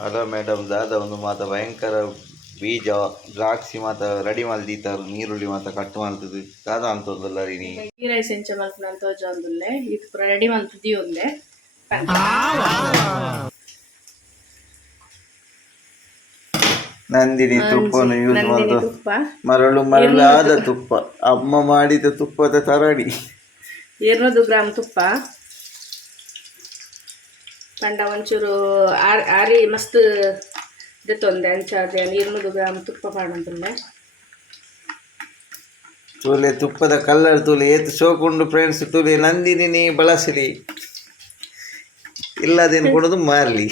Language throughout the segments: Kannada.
ಹಲೋ ಮೇಡಮ್ ದಾದ ಒಂದು ಮಾತ ಭಯಂಕರ ಬೀಜ ದ್ರಾಕ್ಷಿ ಮಾತ ರೆಡಿ ಮಲ್ದಿತ್ತಾರು ನೀರುಳ್ಳಿ ಮಾತ ಕಟ್ ಮಲ್ತದು ದಾದ ಅಂತದಲ್ಲ ರೀ ಗೀ ರೈಸ್ ಎಂಚ ಮಲ್ಪನ ಅಂತ ತೋಜೊಂದುಲ್ಲೆ ಇದು ರೆಡಿ ಮಲ್ತದಿ ಒಂದೆ ನಂದಿನಿ ತುಪ್ಪವನ್ನು ಯೂಸ್ ಮಾಡೋದು ಮರಳು ಮರಳಾದ ತುಪ್ಪ ಅಮ್ಮ ಮಾಡಿದ ತುಪ್ಪದ ತರಡಿ 200 ಗ್ರಾಮ್ ತುಪ್ಪ ಪಂಡ ಒಂಚೂರು ಆರಿ ಮಸ್ತ್ ದೆತ್ತೊಂದೆ ಅಂಚಾದೆ 200 ಗ್ರಾಮ್ ತುಪ್ಪ ಪಾಡಂತುಲ್ಲೆ ತೂಲೆ ತುಪ್ಪದ ಕಲ್ಲರ್ ತೂಲೆ ಏತು ಶೋಕೊಂಡು ಫ್ರೆಂಡ್ಸ್ ತೂಲೆ ನಂದಿನಿ ಬಳಸಲಿ ಇಲ್ಲದೇನು ಕೊಡೋದು ಮಾರಲಿ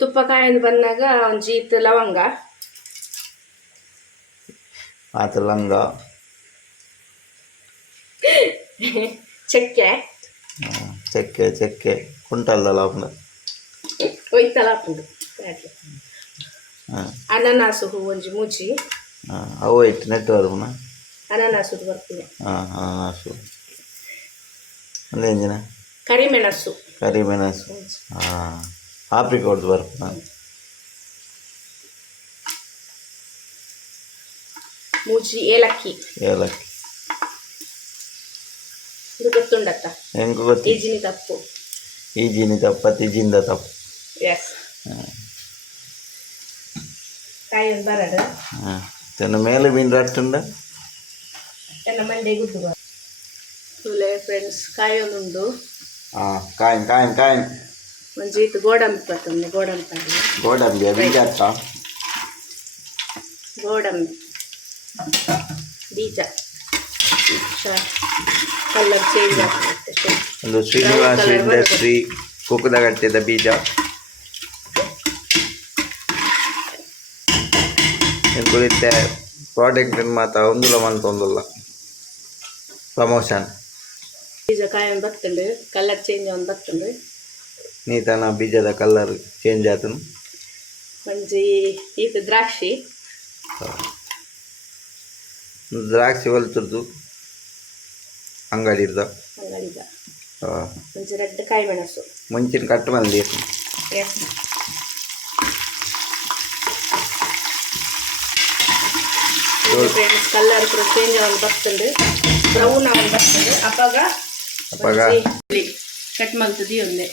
ತುಪ್ಪ ಕಾಯ್ದು ಬಂದಾಗ ಒಂದು ಜೀತ್ ಲವಂಗ ಆತ ಲವಂಗ ಚಕ್ಕೆ ಚಕ್ಕೆ ಚಕ್ಕೆ ಕುಂಟಲ್ದಲ್ಲ ಅವನ ಒಯ್ತಲ್ಲ ಹಾಕೊಂಡು ಅನನಾಸು ಹೂ ಒಂಜಿ ಮೂಜಿ ಅವು ಇಟ್ಟು ನೆಟ್ಟು ಬರುವನ ಅನನಾಸು ಬರ್ತೀನಿ ಅನನಾಸು ಅಂದ್ರೆ ಎಂಜಿನ ಕರಿಮೆಣಸು ಆಪ್ರಿಕೋಟ್ ಬರ್ಪುನ ಮೂಜಿ ಏಲಕ್ಕಿ ಇದು ಗೊತ್ತುಂಡತ್ತ ಹೆಂಗೆ ಗೊತ್ತು ಈಜಿನಿ ತಪ್ಪ ತಿಜಿಂದ ತಪ್ಪು ಎಸ್ ಕಾಯಿ ಒಂದು ಬರಡು ತನ್ನ ಮೇಲೆ ಮೀನು ರಟ್ಟುಂಡ ತನ್ನ ಮಂಡೆ ಗುದ್ದು ತುಲೆ ಫ್ರೆಂಡ್ಸ್ ಕಾಯಿ ಒಂದುಂಡು ಕಾಯಿನ್ ಒಂಜೀತು ಗೋಡಂಬಿ ಬರ್ತದೆ ಗೋಡಂಬಿ ಬೀಜ ಗೋಡಂಬಿ ಬೀಜ ಕಲರ್ ಚೇಂಜ್ ಆಗ್ತದೆ ಒಂದು ಶ್ರೀನಿವಾಸ ಇಂಡಸ್ಟ್ರಿ ಕುಕ್ಕದಗಟ್ಟೆದ ಬೀಜ ಕುಳಿತೆ ಪ್ರಾಡಕ್ಟ್ ಮಾತ ಒಂದುಲ ಮಂತೊಂದುಲ್ಲ ಪ್ರಮೋಷನ್ ಬೀಜ ಕಾಯಿ ಒಂದು ಬರ್ತಂಡು ಕಲರ್ ಚೇಂಜ್ ಒಂದು ಬರ್ತಂಡು ನೀತನ ಬೀಜದ ಕಲರ್ ಚೇಂಜ್ ಆತನು ಒಂಜಿ ಇದು ದ್ರಾಕ್ಷಿ ಹೊಲ್ತದ್ದು ಅಂಗಡಿದ ಒಂಜಿ ರೆಡ್ ಕಾಯಿ ಮೆಣಸು ಮುಂಚಿನ ಕಟ್ಟು ಮಂದಿ ಫ್ರೆಂಡ್ಸ್ ಕಲರ್ ಕೂಡ ಚೇಂಜ್ ಆಗಿ ಬರ್ತಂಡು ಬ್ರೌನ್ ಆಗಿ ಬರ್ತಂಡು ಅಪ್ಪಾಗ ಕಟ್ ಮಲ್ತದಿ ಒಂದೇ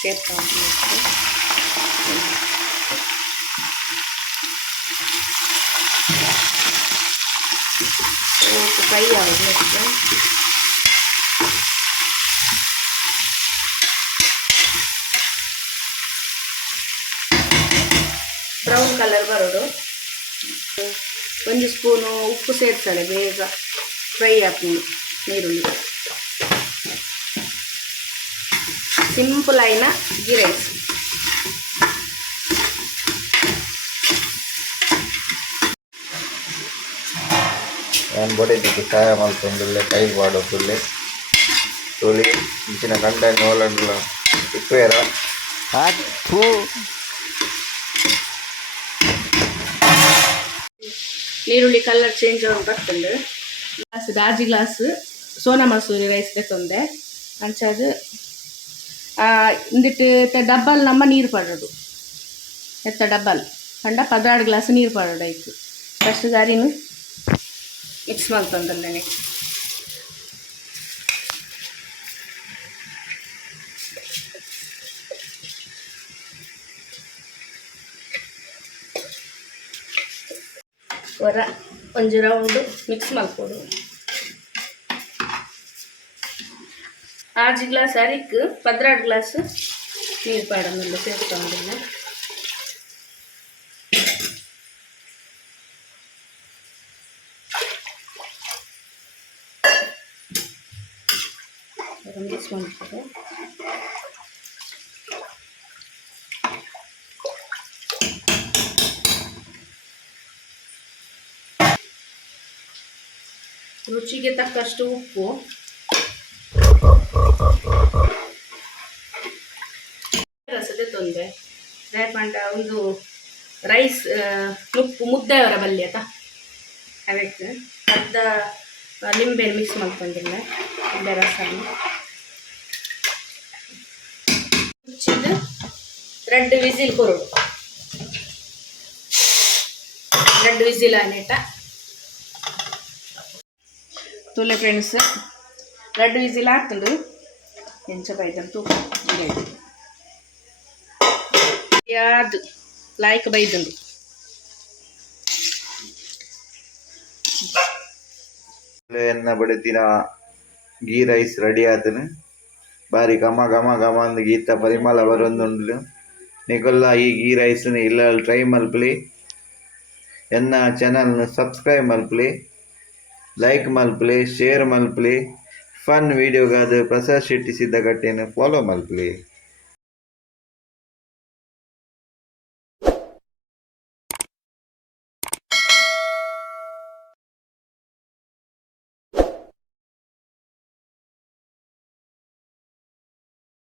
ಸೇರ್ತಾ ಫ್ರೈ ಆಗೋದು ಬ್ರೌನ್ ಕಲರ್ ಬರೋದು ಒಂದು ಸ್ಪೂನು ಉಪ್ಪು ಸೇರ್ತಾಳೆ ಬೇಗ ಫ್ರೈ ಹಾಕಿ ನೀರುಳ್ಳಿ ಸಿಂಪಲ್ ಆಯ್ನ ಗೀ ರೈಸ್ ಏನು ಬಡಿದ್ದಕ್ಕೆ ಕಾಯ ಮಲ್ತೊಂದುಲ್ಲೆ ಕೈ ಬಾಡೋದುಲ್ಲೆ ತೊಳಿ ಇಂಚಿನ ಗಂಡ ನೋಲಂಡ್ಲ ಇಪ್ಪೇರ ಹಾಕು ನೀರುಳ್ಳಿ ಕಲರ್ ಚೇಂಜ್ ಆಗಿ ಬರ್ತಂಡು ದಾಜಿ ಗ್ಲಾಸ್ ಸೋನಾ ಮಸೂರಿ ರೈಸ್ ತಂದೆ ಅಂಚದು ಇಂದಿಟ್ಟು ಡಬ್ಬಲ್ ನಮ್ಮ ನೀರು ಪಡೋದು ಎತ್ತ ಡಬ್ಬಲ್ ಕಂಡ 16 ಗ್ಲಾಸ್ ನೀರು ಪಡೋದು ಆಯ್ತು ಫಸ್ಟ್ ದಾರಿನೂ ಮಿಕ್ಸ್ ಮಾಡ್ತಂದಲ್ಲ ನೆಕ್ಸ್ಟ್ ಒಂಜಿ ರೌಂಡು ಮಿಕ್ಸ್ ಮಾಡ್ಕೊಡು 6 ಗ್ಲಾಸ್ ಅರಿಕ್ 16 ಗ್ಲಾಸ್ ನೀರು ಪಾಡೋದಿಲ್ಲ ಸೇರ್ಕೊಂಡಿಲ್ಲ ಮಿಕ್ಸ್ ಮಾಡ್ತಾರೆ ರುಚಿಗೆ ತಕ್ಕಷ್ಟು ಉಪ್ಪು ರಸದೆ ತೊಂದರೆ ರೇಪಂಡ ಒಂದು ರೈಸ್ ಉಪ್ಪು ಮುದ್ದೆ ಅವರ ಬಲ್ಯತ ಅದಕ್ಕೆ ಅರ್ಧ ಲಿಂಬೆ ಮಿಕ್ಸ್ ಮಾಡ್ಕೊಂಡಿಲ್ಲ ಲಿಂಬೆ ರಸನ ಮುಚ್ಚಿದ್ದು 2 ವಿಸಿಲ್ ಕೊರಡು 2 ವಿಸಿಲ್ ಆನೇಟ ತುಲೆ ಫ್ರೆಂಡ್ಸ್ 2 ವಿಸಿಲ್ ಆಗ್ತುಂಡು ಎಂಚ ಬೈದನ್ ತೂಕ ಯಾದು ಲಾಯ್ಕ್ ಬೈದುಂಡು ಎನ್ನ ಬಡತಿನ ಗೀ ರೈಸ್ ರೆಡಿ ಆತನು ಬಾರಿ ಘಮ ಘಮ ಘಮ ಅಂದ್ ಗೀತ ಪರಿಮಳ ಬರೊಂದುಂಡು ನಿಕೊಲ್ಲ ಈ ಗೀ ರೈಸ್ನ ಇಲ್ಲ ಟ್ರೈ ಮಲ್ಪಲಿ ಎನ್ನ ಚಾನಲ್ನ ಸಬ್ಸ್ಕ್ರೈಬ್ ಮಲ್ಪಲಿ ಲೈಕ್ ಮಲ್ಪಲಿ ಶೇರ್ ಮಲ್ಪಲಿ ಫನ್ ವಿಡಿಯೋಗಾದ ಪ್ರಸಾದ್ ಶೆಟ್ಟಿ ಸಿದ್ದಗಟ್ಟೆನ ಫಾಲೋ ಮಲ್ಪಲಿ.